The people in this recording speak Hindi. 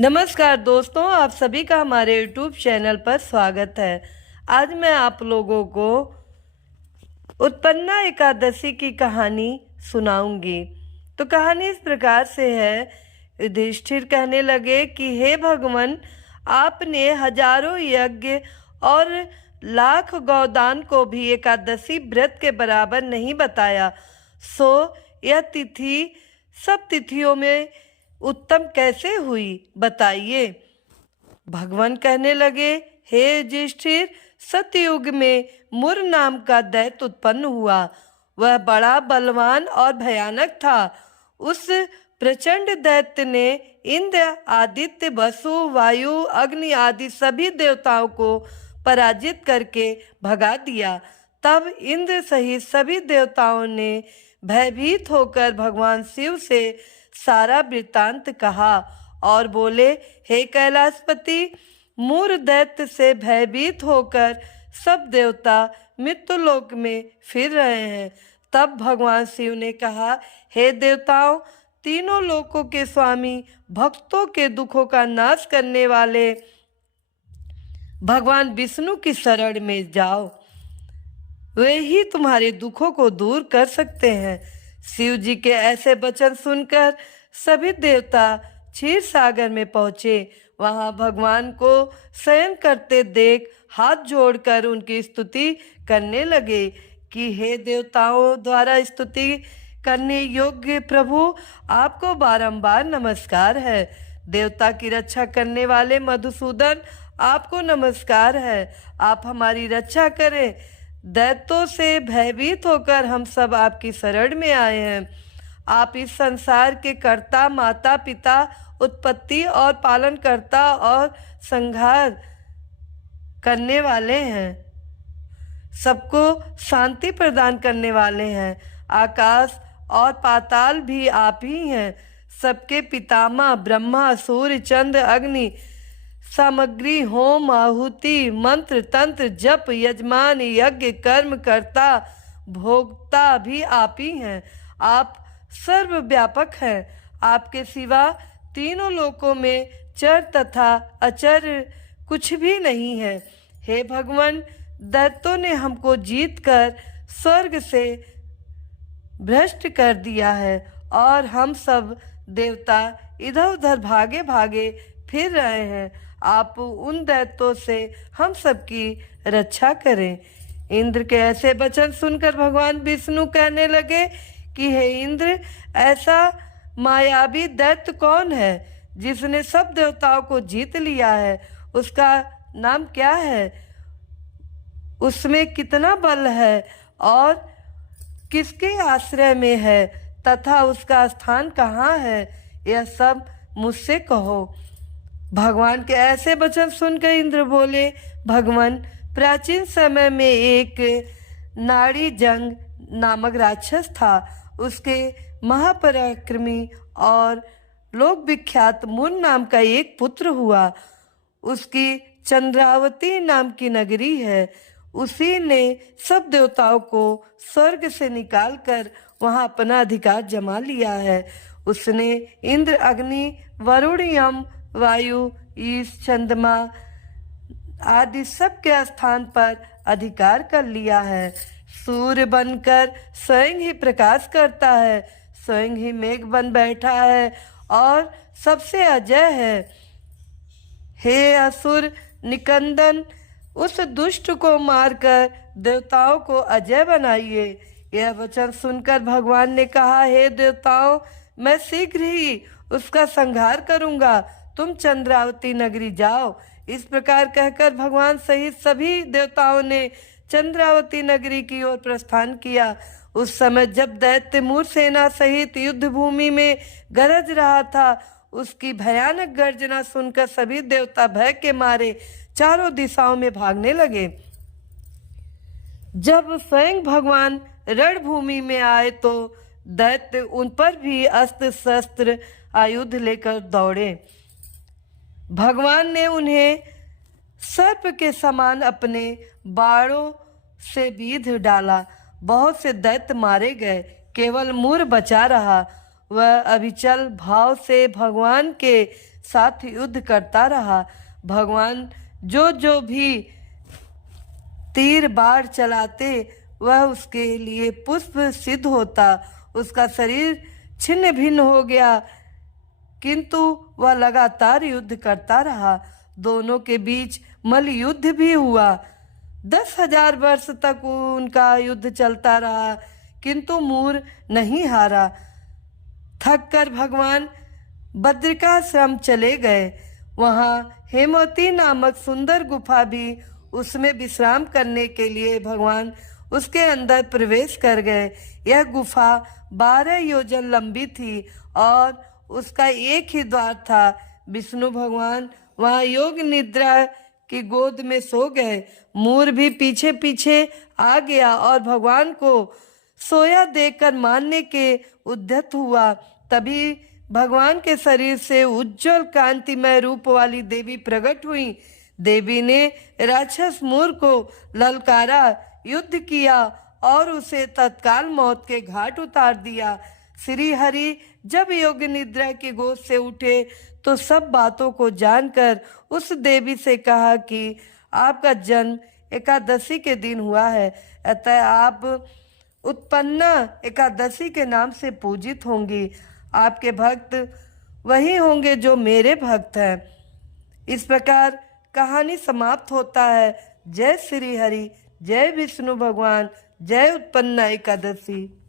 नमस्कार दोस्तों, आप सभी का हमारे YouTube चैनल पर स्वागत है। आज मैं आप लोगों को उत्पन्ना एकादशी की कहानी सुनाऊंगी। तो कहानी इस प्रकार से है। युधिष्ठिर कहने लगे कि हे भगवान, आपने हजारों यज्ञ और लाख गौदान को भी एकादशी व्रत के बराबर नहीं बताया, सो यह तिथि सब तिथियों में उत्तम कैसे हुई, बताइए। भगवान कहने लगे, हे युधिष्ठिर, सतयुग में मुर नाम का दैत्य उत्पन्न हुआ। वह बड़ा बलवान और भयानक था। उस प्रचंड दैत्य ने इंद्र, आदित्य, वसु, वायु, अग्नि आदि सभी देवताओं को पराजित करके भगा दिया। तब इंद्र सहित सभी देवताओं ने भयभीत होकर भगवान शिव से सारा वृत्तांत कहा और बोले, हे कैलाशपति, मूर दैत्य से भयभीत होकर सब देवता मृत्युलोक में फिर रहे हैं। तब भगवान शिव ने कहा, हे देवताओं, तीनों लोकों के स्वामी, भक्तों के दुखों का नाश करने वाले भगवान विष्णु की शरण में जाओ। वे ही तुम्हारे दुखों को दूर कर सकते हैं। शिव जी के ऐसे वचन सुनकर सभी देवता क्षीर सागर में पहुंचे। वहां भगवान को शयन करते देख हाथ जोड़कर उनकी स्तुति करने लगे कि हे देवताओं द्वारा स्तुति करने योग्य प्रभु, आपको बारंबार नमस्कार है। देवता की रक्षा करने वाले मधुसूदन, आपको नमस्कार है। आप हमारी रक्षा करें। दैत्यों से भयभीत होकर हम सब आपकी शरण में आए हैं। आप इस संसार के कर्ता, माता पिता, उत्पत्ति और पालन करता और संहार करने वाले हैं। सबको शांति प्रदान करने वाले हैं। आकाश और पाताल भी आप ही हैं। सबके पितामह ब्रह्मा, सूर्य, चंद्र, अग्नि, सामग्री, होम, आहुति, मंत्र, तंत्र, जप, यजमान, यज्ञ, कर्म करता, भोक्ता भी आप ही हैं। आप सर्वव्यापक हैं। आपके सिवा तीनों लोकों में चर तथा अचर कुछ भी नहीं है। हे भगवान, दैत्यों ने हमको जीतकर स्वर्ग से भ्रष्ट कर दिया है और हम सब देवता इधर उधर भागे भागे फिर रहे हैं। आप उन दैत्यों से हम सबकी रक्षा करें। इंद्र के ऐसे वचन सुनकर भगवान विष्णु कहने लगे कि हे इंद्र, ऐसा मायावी दैत्य कौन है जिसने सब देवताओं को जीत लिया है? उसका नाम क्या है? उसमें कितना बल है और किसके आश्रय में है तथा उसका स्थान कहाँ है? यह सब मुझसे कहो। भगवान के ऐसे वचन सुनकर इंद्र बोले, भगवान, प्राचीन समय में एक नाड़ी जंग नामक राक्षस था। उसके महापराक्रमी और लोक विख्यात मुन नाम का एक पुत्र हुआ। उसकी चंद्रावती नाम की नगरी है। उसी ने सब देवताओं को स्वर्ग से निकालकर वहां अपना अधिकार जमा लिया है। उसने इंद्र, अग्नि, वरुण, यम, वायु, ईश, चंद्रमा आदि सब के स्थान पर अधिकार कर लिया है। सूर्य बनकर स्वयं ही प्रकाश करता है, स्वयं ही मेघ बन बैठा है और सबसे अजय है। हे असुर निकंदन, उस दुष्ट को मारकर देवताओं को अजय बनाइए। यह वचन सुनकर भगवान ने कहा, हे देवताओं, मैं शीघ्र ही उसका संहार करूंगा। तुम चंद्रावती नगरी जाओ। इस प्रकार कहकर भगवान सहित सभी देवताओं ने चंद्रावती नगरी की ओर प्रस्थान किया। उस समय जब दैत्य मूर सेना सहित युद्ध भूमि में गरज रहा था, उसकी भयानक गर्जना सुनकर सभी देवता भय के मारे चारों दिशाओं में भागने लगे। जब स्वयं भगवान रणभूमि में आए तो दैत्य उन पर भी अस्त्र शस्त्र आयुध लेकर दौड़े। भगवान ने उन्हें सर्प के समान अपने बाणों से बीध डाला। बहुत से दैत्य मारे गए, केवल मूर बचा रहा। वह अविचल भाव से भगवान के साथ युद्ध करता रहा। भगवान जो भी तीर बाढ़ चलाते वह उसके लिए पुष्प सिद्ध होता। उसका शरीर छिन्न भिन्न हो गया, किंतु वह लगातार युद्ध करता रहा। दोनों के बीच मल्ल युद्ध भी हुआ। 10,000 वर्ष तक उनका युद्ध चलता रहा, किंतु मूर नहीं हारा। थक कर भगवान बद्रिकाश्रम चले गए। वहाँ हेमवती नामक सुंदर गुफा भी, उसमें विश्राम करने के लिए भगवान उसके अंदर प्रवेश कर गए। यह गुफा 12 योजन लंबी थी और उसका एक ही द्वार था। विष्णु भगवान वहाँ योग निद्रा की गोद में सो गए। मूर भी पीछे पीछे आ गया और भगवान को सोया देखकर मारने के उद्यत हुआ। तभी भगवान के शरीर से उज्जवल कांतिमय रूप वाली देवी प्रकट हुई। देवी ने राक्षस मूर को ललकारा, युद्ध किया और उसे तत्काल मौत के घाट उतार दिया। श्री हरि जब योग निद्रा की गोद से उठे तो सब बातों को जानकर उस देवी से कहा कि आपका जन्म एकादशी के दिन हुआ है, अतः आप उत्पन्ना एकादशी के नाम से पूजित होंगी। आपके भक्त वही होंगे जो मेरे भक्त हैं। इस प्रकार कहानी समाप्त होता है। जय श्री हरि, जय विष्णु भगवान, जय उत्पन्ना एकादशी।